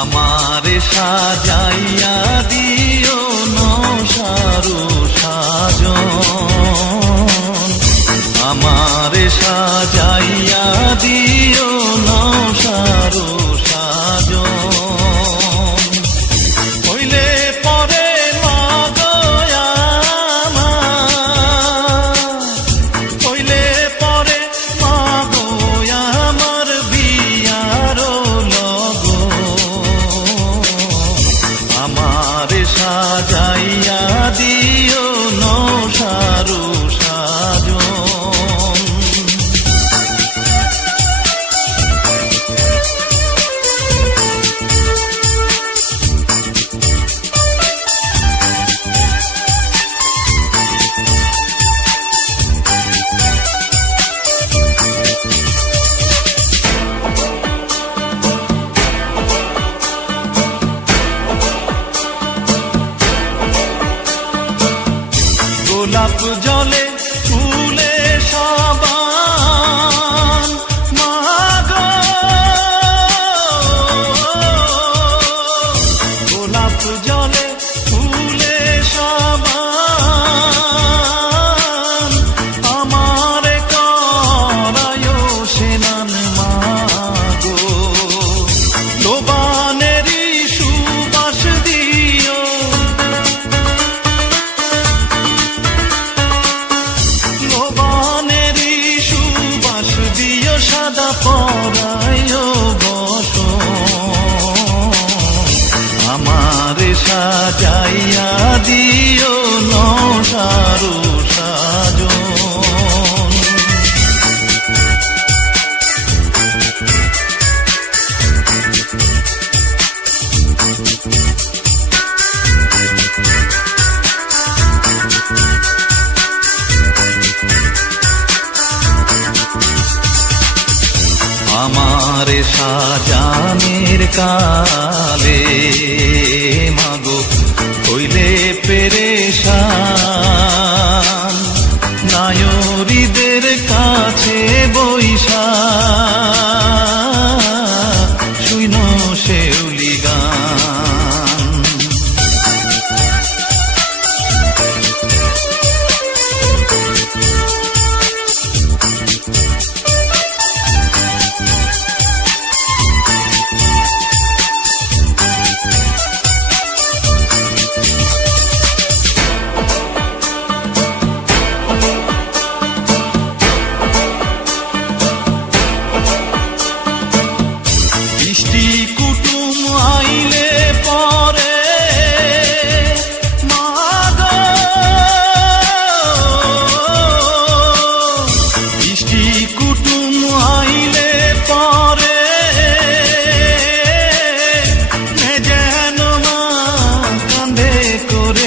আমারে সাজাইয়া দিও নসারু সাজ আমারে সাজাইয়া দিও নসারু সাজ হইলে গোলাপ জলে সাজাইয়া দিও নসারু সাজন। আমার সাজানের কালে করে